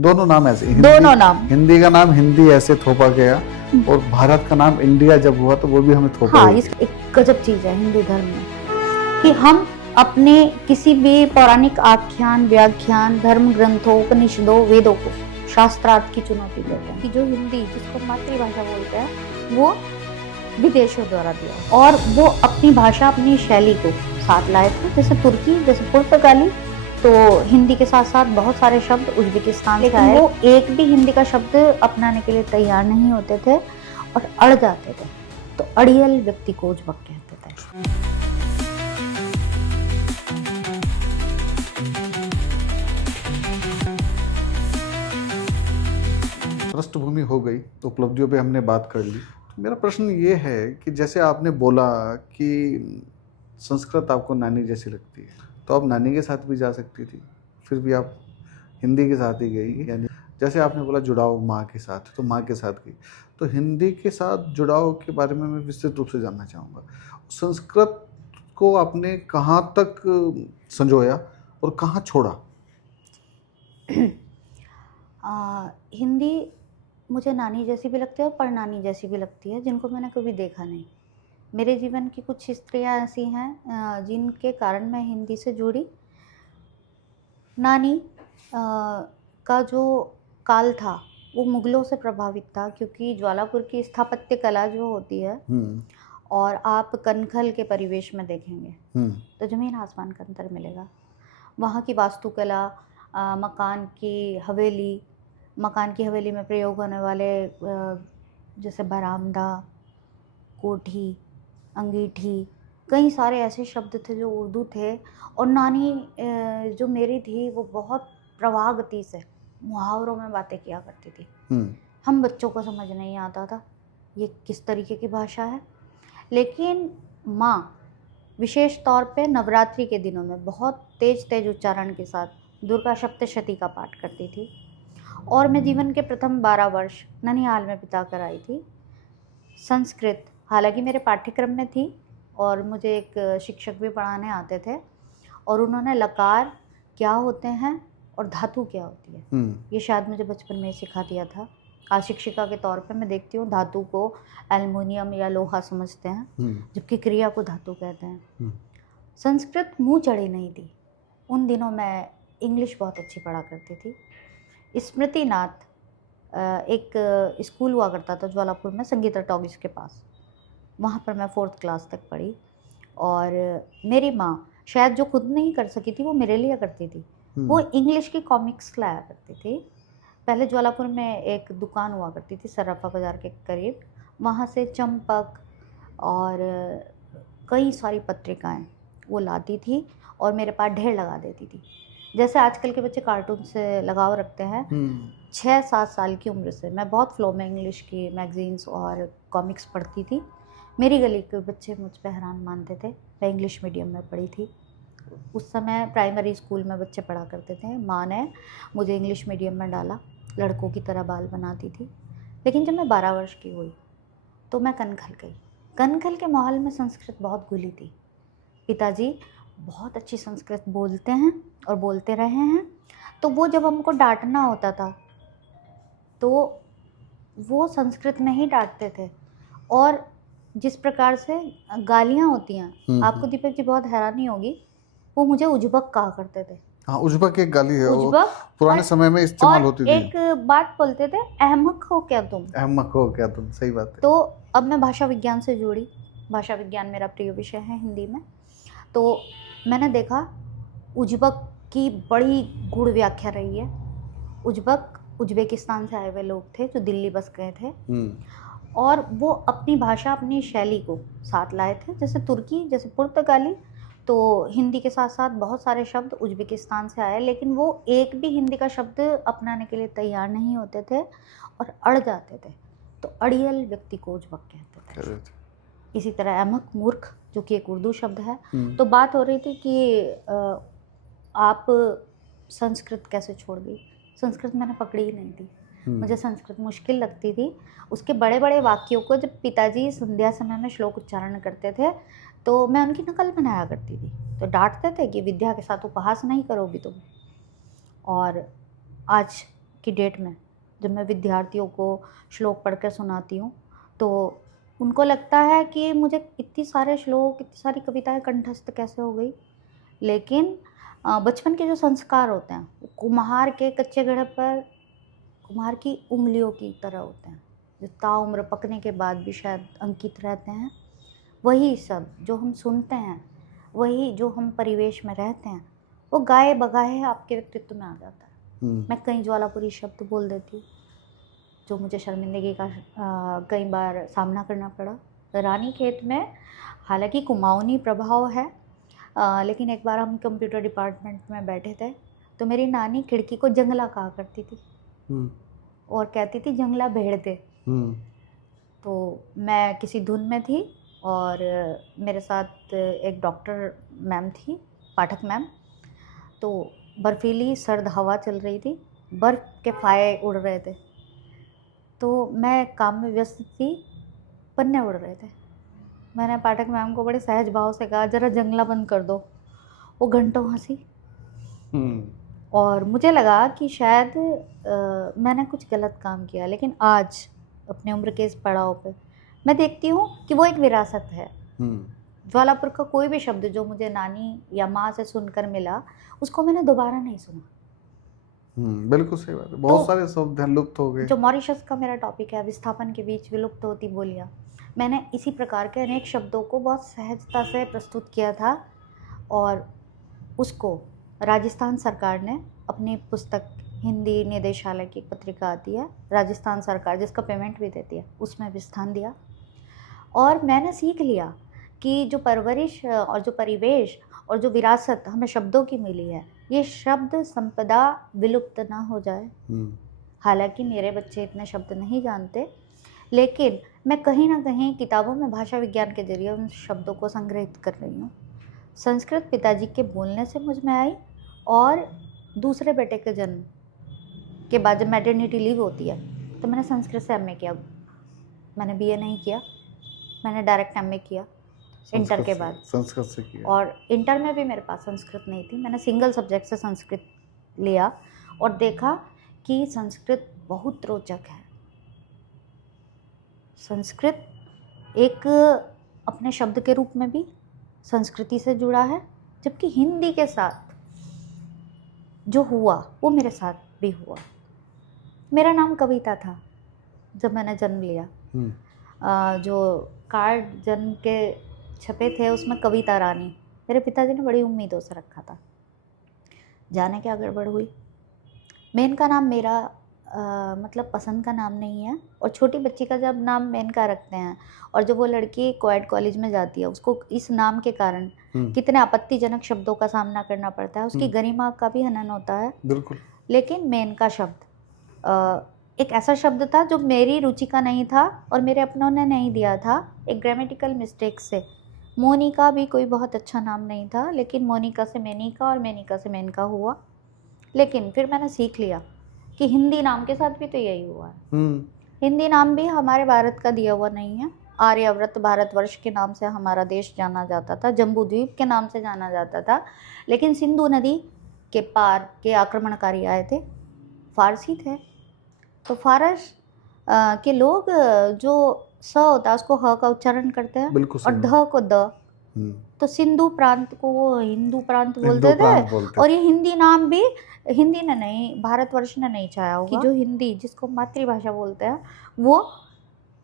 दोनों नाम ऐसे दोनों नाम। हिंदी का नाम हिंदी ऐसे थोपा गया और भारत का नाम इंडिया जब हुआ तो वो भी हमें थोपा हाँ, ही इस एक गजब चीज है हिंदू धर्म में कि हम अपने किसी भी पौराणिक आख्यान, व्याख्यान, धर्म ग्रंथों, उपनिषदों, वेदों को शास्त्रार्थ की चुनौती देते हैं कि जो हिंदी जिसको मातृभाषा बोलते हैं वो विदेशों द्वारा दिया और वो अपनी भाषा, अपनी शैली को साथ लाए थे। जैसे तुर्की, जैसे पुर्तगाली, तो हिंदी के साथ साथ बहुत सारे शब्द उज्बेकिस्तान से आए। वो एक भी हिंदी का शब्द अपनाने के लिए तैयार नहीं होते थे और अड़ जाते थे। तो अड़ियल व्यक्ति को उज्बक कहते थे। पृष्ठभूमि हो गई, तो उपलब्धियों पे हमने बात कर ली। तो मेरा प्रश्न ये है कि जैसे आपने बोला कि संस्कृत आपको नानी जैसी लगती है, तो आप नानी के साथ भी जा सकती थी, फिर भी आप हिंदी के साथ ही गई। यानी जैसे आपने बोला जुड़ाव माँ के साथ, तो माँ के साथ गई। तो हिंदी के साथ जुड़ाव के बारे में मैं विस्तृत रूप से जानना चाहूँगा। संस्कृत को आपने कहाँ तक संजोया और कहाँ छोड़ा? हिंदी मुझे नानी जैसी भी लगती है और परनानी जैसी भी लगती है, जिनको मैंने कभी देखा नहीं। मेरे जीवन की कुछ हिस्ट्रियाँ ऐसी हैं जिनके कारण मैं हिंदी से जुड़ी। नानी का जो काल था वो मुगलों से प्रभावित था, क्योंकि ज्वालापुर की स्थापत्य कला जो होती है और आप कनखल के परिवेश में देखेंगे तो ज़मीन आसमान का अंतर मिलेगा। वहाँ की वास्तुकला, मकान की हवेली में प्रयोग होने वाले जैसे बरामदा, कोठी, अंगीठी, कई सारे ऐसे शब्द थे जो उर्दू थे। और नानी जो मेरी थी वो बहुत प्रवाह गति से मुहावरों में बातें किया करती थी। हम बच्चों को समझ नहीं आता था ये किस तरीके की भाषा है, लेकिन माँ विशेष तौर पे नवरात्रि के दिनों में बहुत तेज उच्चारण के साथ दुर्गा सप्तशती का पाठ करती थी। और मैं जीवन के प्रथम 12 वर्ष ननिहाल में बिता कर आई थी। संस्कृत हालांकि मेरे पाठ्यक्रम में थी और मुझे एक शिक्षक भी पढ़ाने आते थे और उन्होंने लकार क्या होते हैं और धातु क्या होती है ये शायद मुझे बचपन में सिखा दिया था। आज शिक्षिका के तौर पे मैं देखती हूँ धातु को एल्युमिनियम या लोहा समझते हैं, जबकि क्रिया को धातु कहते हैं। संस्कृत मुँह चढ़ी नहीं थी। उन दिनों मैं इंग्लिश बहुत अच्छी पढ़ा करती थी। स्मृतिनाथ एक स्कूल हुआ करता था ज्वालापुर में, संगीता टॉकीज के पास। वहाँ पर मैं 4th क्लास तक पढ़ी और मेरी माँ शायद जो खुद नहीं कर सकी थी वो मेरे लिए करती थी। वो इंग्लिश की कॉमिक्स लाया करती थी। पहले ज्वालापुर में एक दुकान हुआ करती थी सराफा बाज़ार के करीब, वहाँ से चंपक और कई सारी पत्रिकाएं वो लाती थी और मेरे पास ढेर लगा देती थी। जैसे आजकल के बच्चे कार्टून से लगाव रखते हैं, 6-7 साल की उम्र से मैं बहुत फ्लो में इंग्लिश की मैगजीन्स और कॉमिक्स पढ़ती थी। मेरी गली के बच्चे मुझ पर हैरान मानते थे। मैं इंग्लिश मीडियम में पढ़ी थी। उस समय प्राइमरी स्कूल में बच्चे पढ़ा करते थे। माँ ने मुझे इंग्लिश मीडियम में डाला, लड़कों की तरह बाल बनाती थी। लेकिन जब मैं 12 वर्ष की हुई तो मैं कनखल गई। कनखल के माहौल में संस्कृत बहुत घुली थी। पिताजी बहुत अच्छी संस्कृत बोलते हैं और बोलते रहे हैं, तो वो जब हमको डांटना होता था तो वो संस्कृत में ही डांटते थे। और जिस प्रकार से गालियाँ होती हैं, आपको दीपक जी बहुत हैरानी होगी, वो मुझे उज्बक कहा करते थे। हाँ, उज्बक एक गाली है, वो उज्बक पुराने समय में इस्तेमाल होती थी। एक बात बोलते थे, अहमक हो क्या तुम? अहमक हो क्या तुम, सही बात है। तो अब मैं भाषा विज्ञान से जुड़ी। भाषा विज्ञान मेरा प्रिय विषय है हिंदी में। तो मैंने देखा उज्बक की बड़ी गूढ़ व्याख्या रही है। उज्बक उज्बेकिस्तान से आए हुए लोग थे जो दिल्ली बस गए थे और वो अपनी भाषा, अपनी शैली को साथ लाए थे। जैसे तुर्की, जैसे पुर्तगाली, तो हिंदी के साथ साथ बहुत सारे शब्द उज्बेकिस्तान से आए, लेकिन वो एक भी हिंदी का शब्द अपनाने के लिए तैयार नहीं होते थे और अड़ जाते थे। तो अड़ियल व्यक्ति को उज्बक कहते थे। इसी तरह अहमक, मूर्ख, जो कि एक उर्दू शब्द है। तो बात हो रही थी कि आप संस्कृत कैसे छोड़ दी। संस्कृत मैंने पकड़ी ही नहीं थी। मुझे संस्कृत मुश्किल लगती थी। उसके बड़े बड़े वाक्यों को जब पिताजी संध्या समय में श्लोक उच्चारण करते थे तो मैं उनकी नकल बनाया करती थी। तो डांटते थे कि विद्या के साथ उपहास नहीं करोगी तुम। और आज की डेट में जब मैं विद्यार्थियों को श्लोक पढ़कर सुनाती हूँ तो उनको लगता है कि मुझे इतनी सारे श्लोक, इतनी सारी कविताएं कंठस्थ कैसे हो गई। लेकिन बचपन के जो संस्कार होते हैं वो कुम्हार के कच्चे घड़े पर कुम्हार की उंगलियों की तरह होते हैं, जो ताउम्र पकने के बाद भी शायद अंकित रहते हैं। वही सब जो हम सुनते हैं, वही जो हम परिवेश में रहते हैं, वो गाए बगाए आपके व्यक्तित्व में आ जाता है। मैं कई ज्वालापुरी शब्द बोल देती हूँ जो मुझे शर्मिंदगी का कई बार सामना करना पड़ा। रानी खेत में हालांकि कुमाऊनी प्रभाव है, लेकिन एक बार हम कंप्यूटर डिपार्टमेंट में बैठे थे तो मेरी नानी खिड़की को जंगला कहा करती थी और कहती थी जंगला भेड़ दे। तो मैं किसी धुन में थी और मेरे साथ एक डॉक्टर मैम थी, पाठक मैम। तो बर्फीली सर्द हवा चल रही थी, बर्फ़ के फाये उड़ रहे थे, तो मैं काम में व्यस्त थी, पन्ने उड़ रहे थे। मैंने पाठक मैम को बड़े सहज भाव से कहा ज़रा जंगला बंद कर दो। वो घंटों हंसी और मुझे लगा कि शायद मैंने कुछ गलत काम किया। लेकिन आज अपने उम्र के इस पड़ाव पे मैं देखती हूँ कि वो एक विरासत है। ज्वालापुर का कोई भी शब्द जो मुझे नानी या माँ से सुनकर मिला उसको मैंने दोबारा नहीं सुना। बिल्कुल सही बात है। बहुत सारे शब्द हैं लुप्त हो गए। जो मॉरिशस का मेरा टॉपिक है, विस्थापन के बीच विलुप्त होती बोलियाँ, मैंने इसी प्रकार के अनेक शब्दों को बहुत सहजता से प्रस्तुत किया था और उसको राजस्थान सरकार ने अपनी पुस्तक, हिंदी निदेशालय की एक पत्रिका आती है राजस्थान सरकार जिसका पेमेंट भी देती है, उसमें भी स्थान दिया। और मैंने सीख लिया कि जो परवरिश और जो परिवेश और जो विरासत हमें शब्दों की मिली है, ये शब्द संपदा विलुप्त ना हो जाए। हालांकि मेरे बच्चे इतने शब्द नहीं जानते, लेकिन मैं कहीं ना कहीं किताबों में भाषा विज्ञान के जरिए उन शब्दों को संग्रहित कर रही हूँ। संस्कृत पिताजी के बोलने से मुझ में आई और दूसरे बेटे के जन्म के बाद जब मैटरनिटी लीव होती है तो मैंने संस्कृत से एमए किया। मैंने बीए नहीं किया, मैंने डायरेक्ट एमए किया इंटर के बाद। संस्कृत से किया। और इंटर में भी मेरे पास संस्कृत नहीं थी, मैंने सिंगल सब्जेक्ट से संस्कृत लिया और देखा कि संस्कृत बहुत रोचक है। संस्कृत एक अपने शब्द के रूप में भी संस्कृति से जुड़ा है, जबकि हिंदी के साथ जो हुआ वो मेरे साथ भी हुआ। मेरा नाम कविता था जब मैंने जन्म लिया। जो कार्ड जन्म के छपे थे उसमें कविता रानी मेरे पिताजी ने बड़ी उम्मीदों से रखा था। जाने क्या गड़बड़ हुई। मेनका नाम मेरा मतलब पसंद का नाम नहीं है, और छोटी बच्ची का जब नाम मेनका रखते हैं और जब वो लड़की क्वाइट कॉलेज में जाती है उसको इस नाम के कारण कितने आपत्तिजनक शब्दों का सामना करना पड़ता है, उसकी गरिमा का भी हनन होता है। बिल्कुल। लेकिन मेनका शब्द एक ऐसा शब्द था जो मेरी रुचि का नहीं था और मेरे अपनों ने नहीं दिया था, एक ग्रामेटिकल मिस्टेक से। मोनिका भी कोई बहुत अच्छा नाम नहीं था, लेकिन मोनिका से मेनिका और मेनिका से मेनका हुआ। लेकिन फिर मैंने सीख लिया कि हिंदी नाम के साथ भी तो यही हुआ है। हिंदी नाम भी हमारे भारत का दिया हुआ नहीं है। आर्यावर्त भारतवर्ष के नाम से हमारा देश जाना जाता था, जम्बू द्वीप के नाम से जाना जाता था, लेकिन सिंधु नदी के पार के आक्रमणकारी आए थे, फारसी थे। तो फारस के लोग जो स होता है उसको ह का उच्चारण करते हैं और ध को द, तो सिंधु प्रांत को वो हिंदू प्रांत बोलते थे। और ये हिंदी नाम भी हिंदी ने नहीं, भारतवर्ष ने नहीं चाहा होगा कि जो हिंदी जिसको मातृभाषा बोलते हैं वो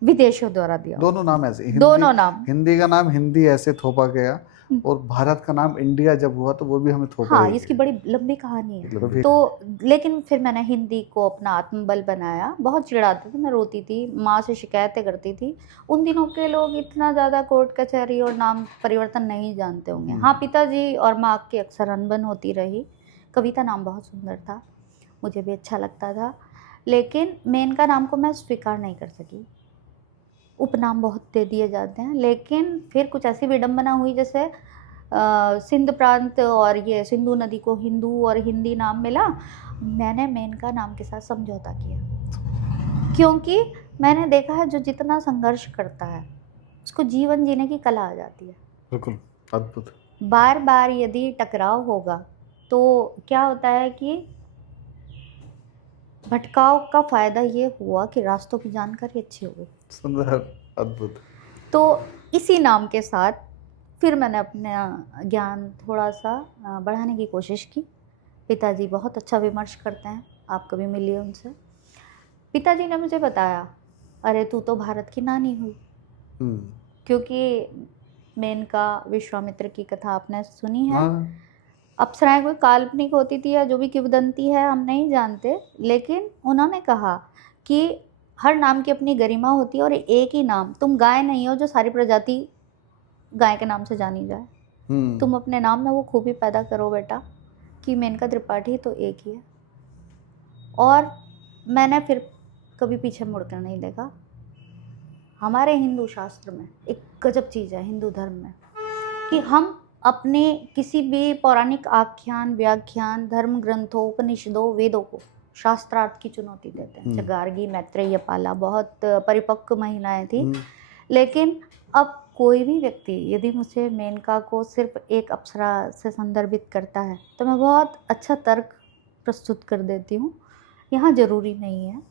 विदेशियों द्वारा दिया। दोनों नाम ऐसे, दोनों नाम, हिंदी का नाम हिंदी ऐसे थोपा गया और भारत का नाम इंडिया जब हुआ तो वो भी हमें थोपा। हाँ, इसकी बड़ी लंबी कहानी है। तो लेकिन फिर मैंने हिंदी को अपना आत्मबल बनाया। बहुत चिढ़ाते थे, मैं रोती थी, माँ से शिकायतें करती थी। उन दिनों के लोग इतना ज़्यादा कोर्ट कचहरी और नाम परिवर्तन नहीं जानते होंगे। हाँ, पिताजी और माँ की अक्सर अनबन होती रही। कविता नाम बहुत सुंदर था, मुझे भी अच्छा लगता था, लेकिन मेनका नाम को मैं स्वीकार नहीं कर सकी। उपनाम बहुत दे दिए जाते हैं, लेकिन फिर कुछ ऐसी विडंबना हुई जैसे सिंध प्रांत और ये सिंधु नदी को हिंदू और हिंदी नाम मिला। मैंने मेनका नाम के साथ समझौता किया, क्योंकि मैंने देखा है जो जितना संघर्ष करता है उसको जीवन जीने की कला आ जाती है। बिल्कुल अद्भुत। बार बार यदि टकराव होगा तो क्या होता है कि भटकाव का फ़ायदा ये हुआ कि रास्तों की जानकारी अच्छी हो गई। सुंदर, अद्भुत। तो इसी नाम के साथ फिर मैंने अपना ज्ञान थोड़ा-सा बढ़ाने की कोशिश की। पिताजी बहुत अच्छा विमर्श करते हैं, आप कभी मिलिए उनसे। पिताजी ने मुझे बताया, "अरे तू तो भारत की नानी हुई।" हम्म। क्योंकि मेनका विश्वामित्र की कथा आपने सुनी है। हाँ। अप्सराएँ कोई काल्पनिक होती थी या जो भी किंवदंती है हम नहीं जानते, लेकिन उन्होंने कहा कि हर नाम की अपनी गरिमा होती है और एक ही नाम, तुम गाय नहीं हो जो सारी प्रजाति गाय के नाम से जानी जाए। तुम अपने नाम में वो खूबी पैदा करो बेटा कि मेनका त्रिपाठी तो एक ही है। और मैंने फिर कभी पीछे मुड़कर नहीं देखा। हमारे हिंदू शास्त्र में एक गजब चीज़ है हिंदू धर्म में कि हम अपने किसी भी पौराणिक आख्यान, व्याख्यान, धर्म ग्रंथों, उपनिषदों, वेदों को शास्त्रार्थ की चुनौती देते हैं। जैसे गार्गी, मैत्रेयी, पाला बहुत परिपक्व महिलाएं थी, लेकिन अब कोई भी व्यक्ति यदि मुझे मेनका को सिर्फ एक अप्सरा से संदर्भित करता है तो मैं बहुत अच्छा तर्क प्रस्तुत कर देती हूँ। यहाँ ज़रूरी नहीं है,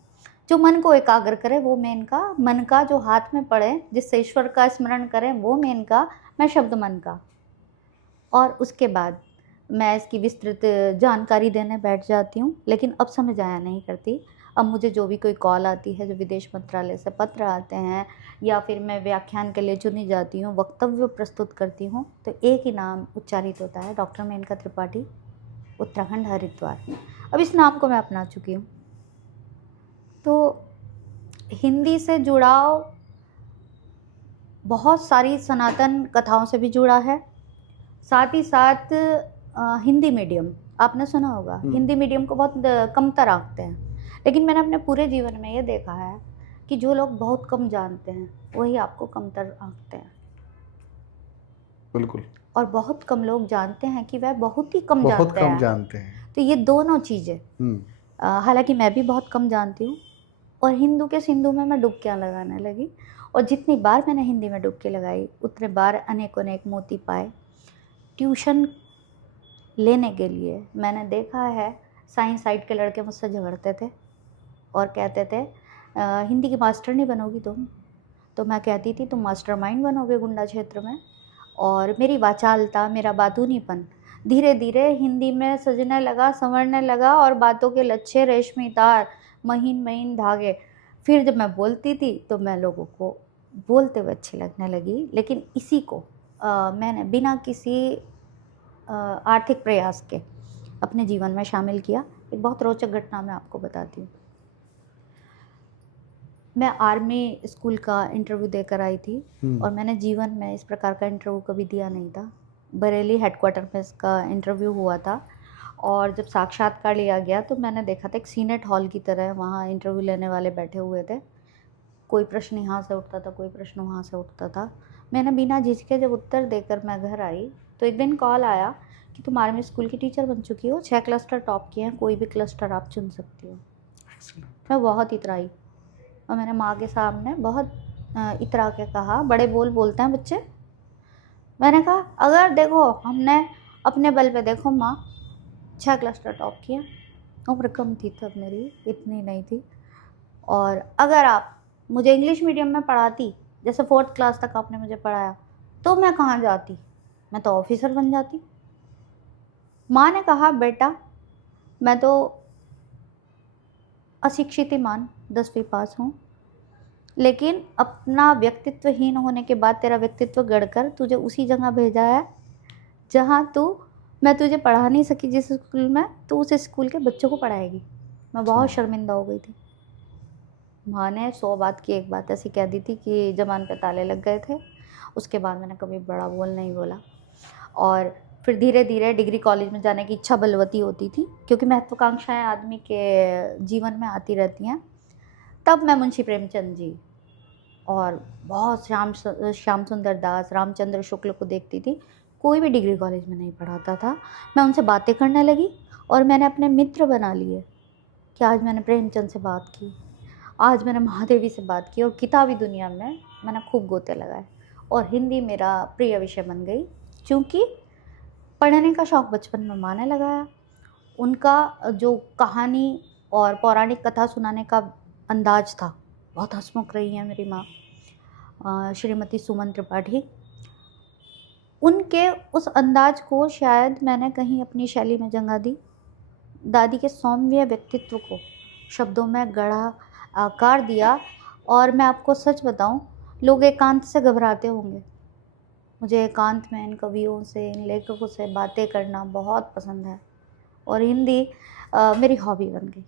जो मन को एकाग्र करे वो मेनका, मन का जो हाथ में पड़े, जिससे ईश्वर का स्मरण करें वो मेनका, मैं शब्द मन का। और उसके बाद मैं इसकी विस्तृत जानकारी देने बैठ जाती हूँ, लेकिन अब समय ज़ाया नहीं करती। अब मुझे जो भी कोई कॉल आती है, जो विदेश मंत्रालय से पत्र आते हैं या फिर मैं व्याख्यान के लिए चुनी जाती हूँ, वक्तव्य प्रस्तुत करती हूँ, तो एक ही नाम उच्चारित होता है, डॉक्टर मेनका त्रिपाठी, उत्तराखंड, हरिद्वार। अब इस नाम को मैं अपना चुकी हूँ। तो हिंदी से जुड़ाव बहुत सारी सनातन कथाओं से भी जुड़ा है, साथ ही साथ हिंदी मीडियम आपने सुना होगा, हिंदी मीडियम को बहुत कमतर आंकते हैं, लेकिन मैंने अपने पूरे जीवन में ये देखा है कि जो लोग बहुत कम जानते हैं वही आपको कमतर आंकते हैं। बिल्कुल। और बहुत कम लोग जानते हैं कि वह बहुत ही कम बहुत जानते कम हैं। जानते हैं। तो ये दोनों चीज़ें, हालांकि मैं भी बहुत कम जानती हूँ और हिंदू के सिंधु में मैं डुबकियाँ लगाने लगी, और जितनी बार मैंने हिंदी में डुबकी लगाई उतने बार अनेक मोती पाए। ट्यूशन लेने के लिए मैंने देखा है साइंस साइड के लड़के मुझसे झगड़ते थे और कहते थे हिंदी की मास्टर नहीं बनोगी तुम, तो मैं कहती थी तुम मास्टरमाइंड बनोगे गुंडा क्षेत्र में। और मेरी वाचालता, मेरा बातूनीपन धीरे धीरे हिंदी में सजने लगा, संवरने लगा, और बातों के लच्छे, रेशमी तार, महीन महीन धागे। फिर जब मैं बोलती थी तो मैं लोगों को बोलते हुए अच्छी लगने लगी, लेकिन इसी को मैंने बिना किसी आर्थिक प्रयास के अपने जीवन में शामिल किया। एक बहुत रोचक घटना मैं आपको बताती हूँ। मैं आर्मी स्कूल का इंटरव्यू देकर आई थी और मैंने जीवन में इस प्रकार का इंटरव्यू कभी दिया नहीं था। बरेली हेडक्वार्टर में इसका इंटरव्यू हुआ था, और जब साक्षात्कार लिया गया तो मैंने देखा था एक सीनेट हॉल की तरह वहाँ इंटरव्यू लेने वाले बैठे हुए थे। कोई प्रश्न यहाँ से उठता था, कोई प्रश्न वहाँ से उठता था। मैंने बिना झिझके जब उत्तर देकर मैं घर आई तो एक दिन कॉल आया कि तुम आर्मी स्कूल की टीचर बन चुकी हो, 6 क्लस्टर टॉप किए हैं, कोई भी क्लस्टर आप चुन सकती हो। मैं बहुत इतराई और मैंने माँ के सामने बहुत इतरा के कहा, बड़े बोल बोलते हैं बच्चे। मैंने कहा अगर देखो हमने अपने बल पे, देखो माँ 6 क्लस्टर टॉप किए, उम्र कम थी तब मेरी, इतनी नहीं थी, और अगर आप मुझे इंग्लिश मीडियम में पढ़ाती जैसे 4th क्लास तक आपने मुझे पढ़ाया तो मैं कहाँ जाती, मैं तो ऑफिसर बन जाती। माँ ने कहा बेटा मैं तो अशिक्षित ही मान 10वीं पास हूँ, लेकिन अपना व्यक्तित्वहीन होने के बाद तेरा व्यक्तित्व गढ़कर तुझे उसी जगह भेजा है जहाँ मैं तुझे पढ़ा नहीं सकी जिस स्कूल में, तू उस स्कूल के बच्चों को पढ़ाएगी। मैं बहुत शर्मिंदा हो गई थी। माँ ने 100 बात की एक बात ऐसी कह दी थी कि जबान पे ताले लग गए थे। उसके बाद मैंने कभी बड़ा बोल नहीं बोला, और फिर धीरे धीरे डिग्री कॉलेज में जाने की इच्छा बलवती होती थी, क्योंकि महत्वाकांक्षाएं आदमी के जीवन में आती रहती हैं। तब मैं मुंशी प्रेमचंद जी और बहुत श्याम सुंदर दास, रामचंद्र शुक्ल को देखती थी। कोई भी डिग्री कॉलेज में नहीं पढ़ाता था। मैं उनसे बातें करने लगी और मैंने अपने मित्र बना लिए कि आज मैंने प्रेमचंद से बात की, आज मैंने महादेवी से बात की, और किताबी दुनिया में मैंने खूब गोते लगाए और हिंदी मेरा प्रिय विषय बन गई। क्योंकि पढ़ने का शौक़ बचपन में माँ ने लगाया। उनका जो कहानी और पौराणिक कथा सुनाने का अंदाज था। बहुत हंसमुख रही हैं मेरी माँ, श्रीमती सुमन त्रिपाठी। उनके उस अंदाज को शायद मैंने कहीं अपनी शैली में जगह दी। दादी के सौम्य व्यक्तित्व को शब्दों में गढ़ा, आकार दिया। और मैं आपको सच बताऊं, लोग एकांत से घबराते होंगे। मुझे एकांत में इन कवियों से, इन लेखकों से बातें करना बहुत पसंद है और हिंदी मेरी हॉबी बन गई।